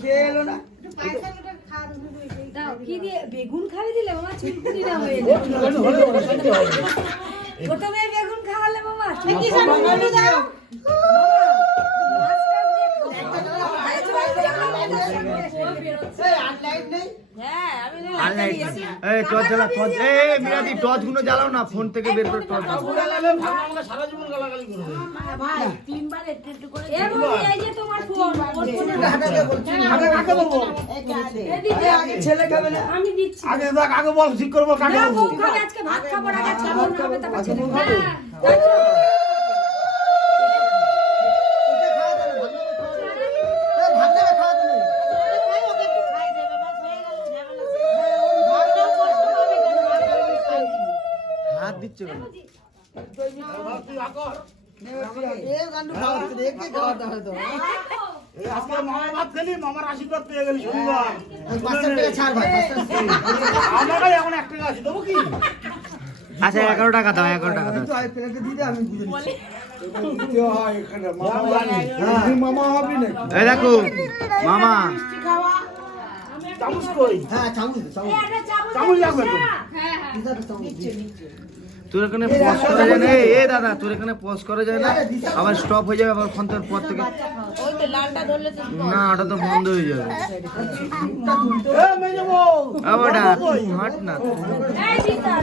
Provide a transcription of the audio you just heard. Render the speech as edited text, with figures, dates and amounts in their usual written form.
খেয়ে এলো না দাও কি দিয়ে বেগুন খাওয়াই দিলে মামা চুলকুনি না হয়ে ছোট মেয়ে বেগুন খাওয়ালে মামা কি সামনে দাও টর্চ গুলো জ্বালাও না ফোন থেকে বের করে টর্চ সারা জীবন গালাগালি করবে ভাই তিনবার একটু করে এই যে তোমার ফোন আগে ছেলে খাবে না আমি দিচ্ছি আগে দেখ আগে বল ঠিক করবো কাকে না দেবো বউ খাবে আজকে ভাত খাবো না আজকে বোন খাবে তারপর ছেলে হাত দিচ্ছে কেন আজকে মামা ভাত খেলি মামার আশীর্বাদ পেয়ে গেলি শনিবার আমার এখন 1 টাকা আছে দেবো কি আচ্ছা 11 টাকা দাও 11 টাকা দাও মামা হবে না এই দেখো মামা চামচ কই চামচ লাগবে তো তোর এখানে পজ করা যায় না এ দাদা তোর এখানে পজ করা যায় না আবার স্টপ হয়ে যাবে আবার ফোনটার পর থেকে ওই তো লালটা ধরলে তো না ওটা তো বন্ধ হয়ে যাবে এ মেজো বউ আবার হাট না এই দিদা